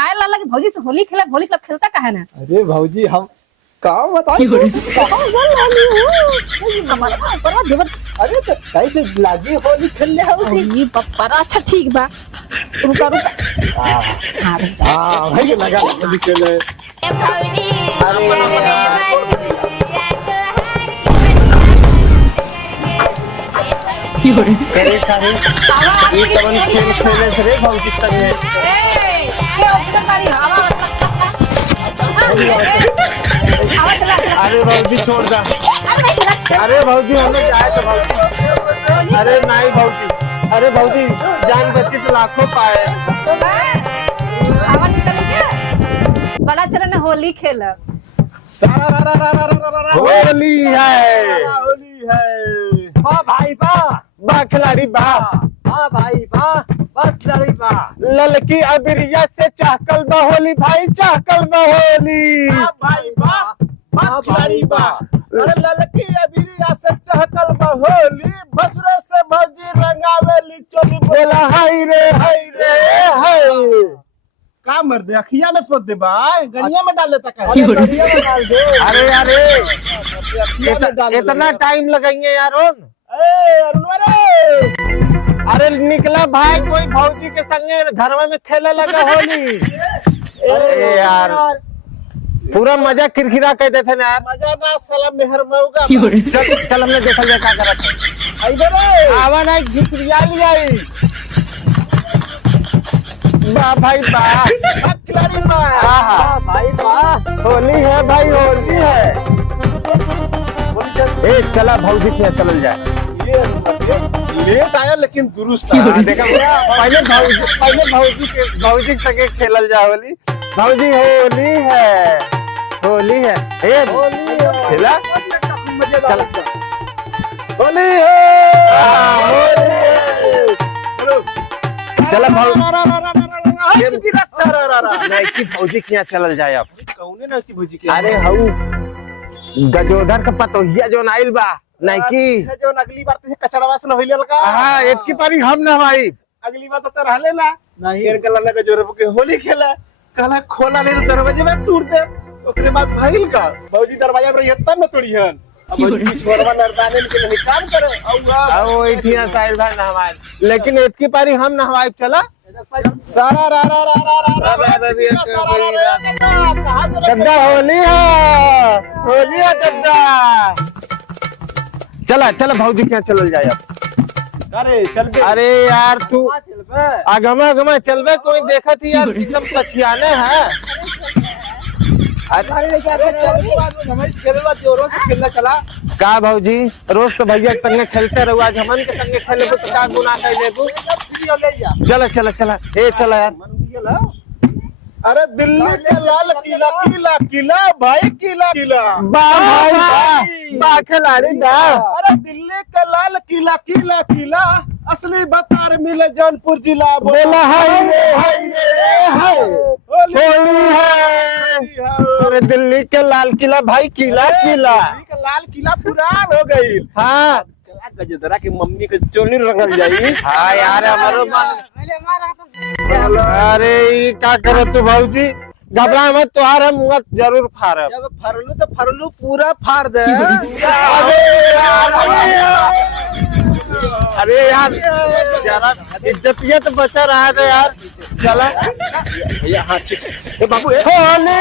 हाय लाला की भौजी से होली खेलता का है ना। अरे भौजी हम कहाँ बताए अरे तो कैसे लागी होली खेलने ये बड़ा अच्छा ठीक बा। रुका हाँ भाई लगा होली खेले। अरे सारी ये तवन खेल खेले से रे भौजी संगे। अरे भौजी छोड़ दा। अरे भौजी हमें जाए तो भौजी। अरे नहीं भौजी, अरे भौजी जान बच्ची तो लाखों पाए। बड़ा चलन होली खेल। होली है, होली है। वाह भाई वाह, वाह खिलाड़ी वाह, वाह भाई वाह, वाह खिलाड़ी वाह। ललकी अबिरिया से चाहकल होली भाई, चाहकल होली। भाई वाह, वाह खिलाड़ी वाह। अरे ललकी अबिरिया से चाहकल होली, भसुरे से भौजी रंगावेली चोली। बोला हाय रे हाय रे हाय। का मर दे अखिया में पोत दे भाई, गनिया में डाल देता का। अरे अरे इतना टाइम लगाएंगे यार। अरे निकला भाई कोई भौजी के संगे घर में खेले लगा होली। अरे यार पूरा मजा किरकिरा कहते थे ना यार। मजा ना साला मेहर मऊगा। चल चल हमने देखा जाए क्या करत है। आई बरे आवा ना घिसरिया ले आई। वाह भाई वाह, खिलाड़ी वाह। वाह भाई वाह, होली है भाई, होली है। ए चला भौजी के चल जाए। लेट आया लेकिन दुरुस्त हाँ, देखा पहले भौजी के संगे खेलल जा होली। भौजी होली है, होली है। ए खेला चल होली है, होली है। चला भौजी भौजी के यहाँ चलल जाए अब। कौने ना की भौजी के। अरे हऊ गजोधर का पतोहिया जो नाइल बा नाइकी जो अगली बार तो कचड़वा से नहइले लगा। हाँ इतकी पारी हम ना भाई। अगली बार तो रहले ना नहीं केर कला ना जोर के होली खेला। कहला खोला नहीं तो दरवाजे में तोड़ दे। ओकरे बाद भाईल का भौजी दरवाजा पर यत्ता में तोड़िहन। अब भौजी छोरवा नरदाने के लिए काम करे। आओ इठिया साहिल भाई नहवाए, लेकिन इतकी पारी हम नहवाए। चला सारा रा रा रा रा रा दद्दा होली है, होली है दद्दा। चला चला भौजी के यहाँ चलल जाए अब। अरे चल बे। अरे यार तू आगमा आगमा चलबे, कोई देखा थी यार एकदम पछियाने है। चला का भौजी रोज तो भैया के संगे खेलते रहो, आज हमन के संगे खेले तो का गुनाह कैले तू। चला चला चला ए चला यार। अरे दिल्ली के लाल किला किला किला भाई किला किला। भाई वाह खिलाड़ी दा। अरे दिल्ली के लाल किला किला किला, असली बतार मिले जौनपुर जिला। बोला हाय रे हाय रे हाय, होली है। अरे दिल्ली के लाल किला भाई, किला किला। दिल्ली के लाल किला पुरान हो गई। हाँ गजदरा की मम्मी के चोली रंगल जाई। हाँ यार हमारो अरे ये क्या करे तू भौजी, घबरा मत, तुहार मुँह जरूर फाड़ब। जब फरलू तो फरलू पूरा फाड़ दे। अरे यार जरा इज्जतिया तो बचा रहा है यार। चला भैया हाँ ठीक। बाबू होली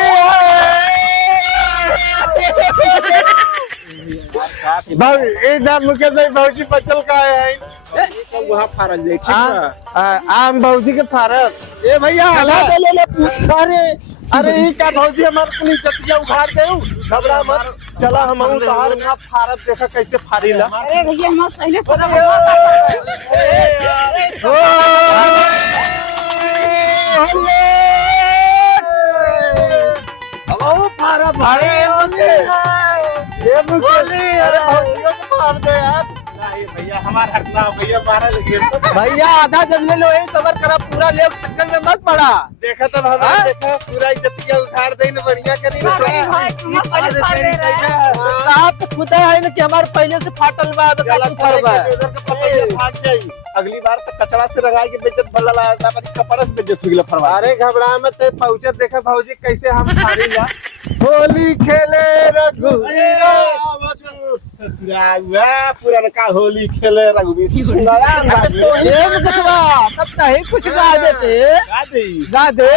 मुकेश भाई भौजी बचल का है वहाँ फाड़ल जाए। ठीक है आम भौजी के फारत। ए भैया हला दे ले अरे अरे ये क्या भौजी हमारे अपनी इज्जतिया उखाड़ दे। घबरा मत, चला हम तोहार ना फारत देखा कैसे फाड़ी ला। अरे भैया हम पहले फारा भाई होली। अरे भौजी को मार दे यार। भैया हमारा हक ना भैया मारा लगे तो भैया आधा जल ले लो, यही सबर करा, पूरा ले चक्कर में मत पड़ा। देखा तब हमारा देखा पूरा इज्जतिया उखाड़ दे न बढ़िया करी ना भाई भाई तुम्हें पहले फाड़ दे रहा है। साहब तो खुदा है ना कि हमारे पहले से फाटल बा, तो गलत क्या फर्क है? उधर का पतैया भाग जाई। अगली बार तक कचरा से रंगाई के बेइज्जत भला लगा था कपड़ा से बेइज्जत हुई फरवा। अरे घबरा मत पहुंचत देखा भौजी कैसे हम फाड़ीला। होली खेले रघुवीरा ससुरा पुरनका होली खेले रघुवीर तो ये मुकसवा तब नहीं कुछ गा देते, गा दे।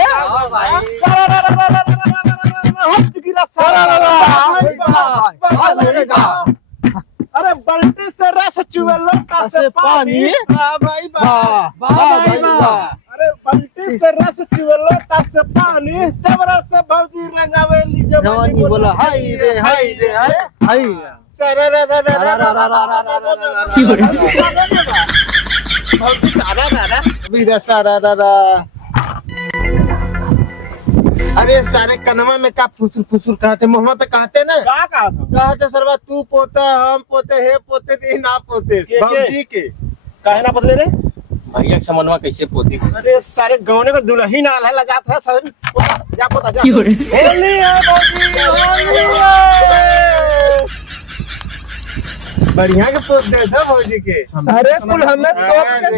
अरे बल्टी से रस चुए लोटा से पानी। वाह भाई वाह भाई वाह। अरे बल्टी से रस चुए लोटा से पानी, देवरा से भौजी रंगावेली जवानी बोला हाय रे हाय रे हाय हाय। अरे सारे कनमा में का फुसुर फुसुर कहते, मुहम्मा पे कहते ना, क्या कहा था? कहते सरवा तू पोता हम पोते हे पोते दी ना पोते के? भौजी के काहे ना बदले रे? भैया समनवा कैसे पोती? अरे सारे गौने का दुल्ही ना लहला जाता है सर। जा पोता जा। होली है भौजी, होली है। बढ़िया के पोत दे था भौजी के। अरे कुल हमें तो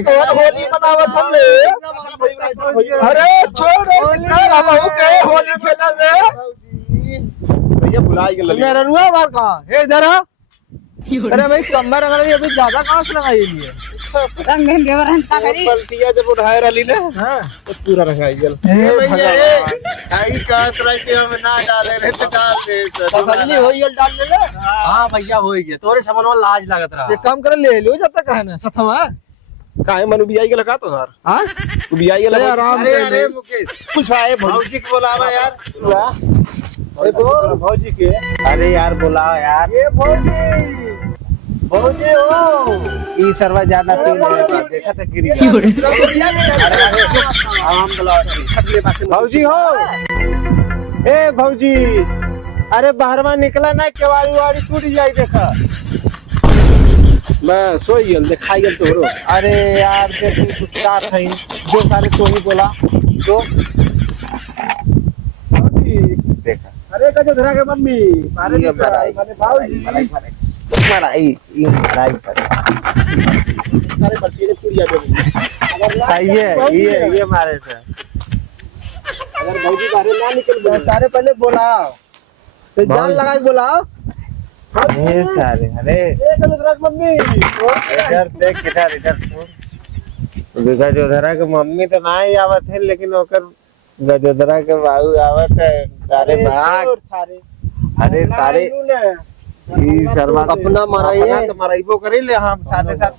कौन होली मनावत हम रे? अरे छोड़ रे हम के होली खेला रे। भैया बुलाई के मेरा रुआ मार कहां है? इधर आ। अरे भाई कमर अगर अभी ज्यादा कहां से लगाई लिए? रंग देंगे वरंता करी। पलटिया जब उठाए रही ना हां तो पूरा रंगाई गल। भैया आई कहत रही कि हम ना डाले रे तो डाल दे तसल्ली होई डाल ले ले। हां भैया होई गया, तोरे समनवा लाज लागत रहा। ये काम कर ले लो जब तक है ना सथवा। काहे मनु बियाई के लगा तो सर? हां तू बियाई के लगा आराम अरे से अरे मुकेश कुछ आए भौजी के बुलावा यार। भौजी के। अरे यार बुलाओ यार। ये भौजी भौजी हो ई सरवा ज्यादा पी ले देखा तो गिर गया। अरे अरे हम बुलाओ खटले पास भौजी हो ए भौजी, अरे बाहरवा निकला ना केवाड़ी वाड़ी टूट जाई देखा। मैं सोई गल दिखाई गल तोरो। अरे यार देखी कुछ का थई जो सारे तो ही बोला तो देखा। अरे का जो धरा के मम्मी मारे ये मराई माने भाऊजी मराई ये मराई सारे बच्चे ने पूरी आ गई। सही है ये मारे थे। अगर भाऊजी बाहर ना निकल गए सारे पहले बुलाओ, तो जान लगा के बुलाओ। ये सारे अरे एक का जो धरा के मम्मी इधर देख इधर तू देखा जो धरा के मम्मी तो ना ही आवत है, लेकिन ओकर गजोदरा के बाबू आवत है सारे भाग। सारे अरे सारे ई सरवा अपना मराइए। तो मराइबो करे ले हम साथे साथ।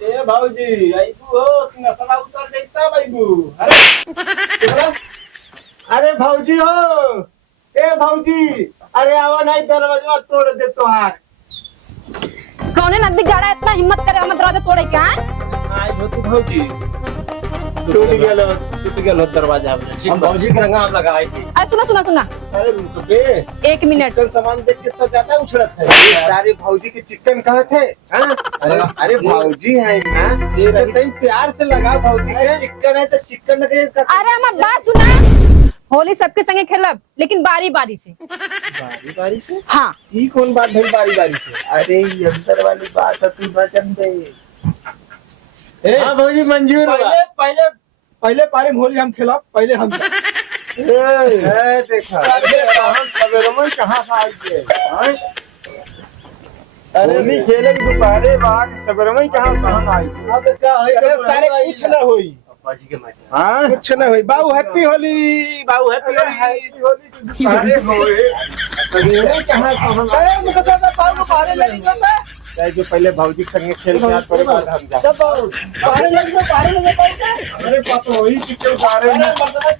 ए भाऊजी आईबू हो कि नसला उतर जाता भाईबू। अरे अरे भौजी हो ए भौजी, अरे आवा नहीं दरवाजा तोड़ दे तोहार। कौने नजदीक गाड़ा इतना हिम्मत करे हम दरवाजा तोड़े क्या? आई होती भाऊजी टूट गेलो दरवाजा में। हम भौजी के रंगा आप लगाई थी। अरे सुना सारे रुक बे, एक मिनट। चिकन सामान देख के तो ज्यादा उछड़त है। सारे भौजी के चिकन कहा थे हाँ? अरे भौजी है ना, ये तई प्यार से लगा भौजी के। चिकन है तो चिकन के अरे हमार बात सुना, होली सबके संगे खेलब लेकिन बारी बारी से। बारी बारी से? हाँ ई कौन बात भई बारी बारी से? अरे ये अंदर वाली बात है तू बचन दे। ए, हाँ भौजी मंजूर बा। पहले पहले पहले पारी में होली हम खेला, पहले हम ए देखा अरे हम सवेरे में कहां से आई के? अरे नहीं खेले दोपहरे बाद सवेरे में कहां आई। अब क्या है? अरे सारे कुछ ना होई। भौजी के मैच हाँ कुछ ना होई। बाबू हैप्पी होली, बाबू हैप्पी होली। अरे होए सवेरे कहां से अरे मुझे सोचा पाव को बाहर ले जाता है। चाहे जो पहले भौजी के संगे खेल के आज थोड़े बाद हम जा। जब बाहर ले जाता है। अरे पतो होई कि क्यों बारे में थोड़ा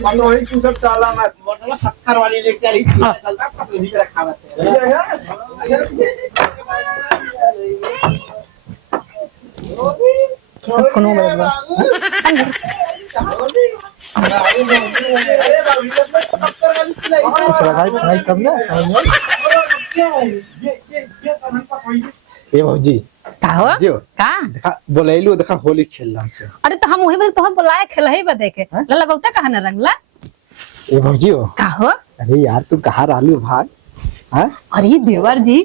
पतो होई कि सब चाला मत मतलब 70 वाली लेके आ रही थी चलता पतो नहीं रखा सब कोनो बदला। ये भौजी का का हो जियो। का देखा बोलैलू देखा होली खेलना से अरे तो हम वही बजे तो हम बुलाए खेल ही बदे के हाँ? ला लगौता कहा न रंगला ए भौजी हो का हो अरे यार तू कहाँ रहलू भाग हाँ अरे देवर जी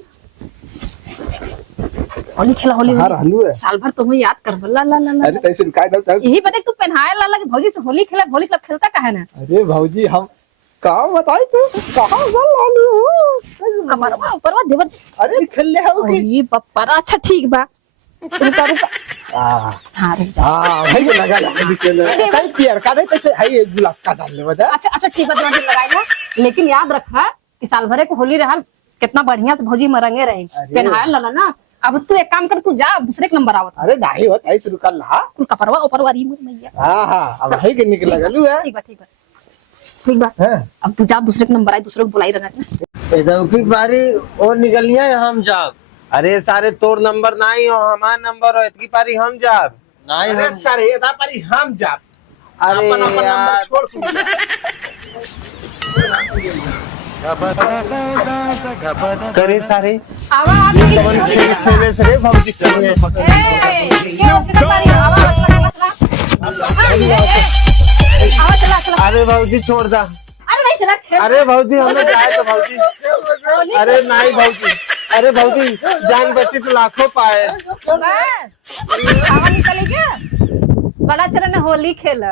होली खेला होली कहाँ होली। रहलू है साल भर तुम्हें याद कर ला ला ला ला अरे तैसे काय ना यही बदे तू पहनाए ला ला कि भौजी से होली खेला होली क्लब खेलता कहा ना अरे भौजी हम कहाँ बताई तू कहाँ रहलू हो कमरवा ऊपरवा देवर जी अरे खेल ले हो कि अरे बप्पा अच्छा ठीक बा रुका रुका हाँ रुक जा हाँ भाई लगा होली खेल कई पियर का नहीं तैसे है ये गुलाब का डाल ले बता अच्छा अच्छा ठीक है देवर जी लगाएगा लेकिन याद रखा कि साल भरे को होली रहा कितना बढ़िया से भौजी मरंगे रहे अरे। पहनाए ला ना अब तू एक काम कर तू जा अब दूसरे के नंबर आवत अरे नहीं होता ऐसे रुका ला कुल कपड़वा ऊपरवा री मुर मैया हाँ हाँ अब है कि निकल लगलू है ठीक बा ठीक बा ठीक बा हैं अब तू जा दूसरे के नंबर आई दूसरे को बुलाई रहा एकदम की बारी और निकलिया हम जाब अरे सारे तोर नंबर नहीं हो हमार नंबर हो इतकी पारी हम जाब नहीं अरे हम सर ये था पर हम जा अरे अपन अपन यार। नंबर छोड़ करे सारे आवा आगे की कवन होली खेल खेले से रे भौजी खेले ए ये होती तो तारी आवा आवा चला चला अरे भौजी छोड़ दा अरे नहीं चला खेल अरे भौजी हमें जाए तो भौजी होली अरे नहीं भौजी अरे भौजी जान बची तो लाखों पाए बस आवा निकली क्या बड़ा चरण होली खेल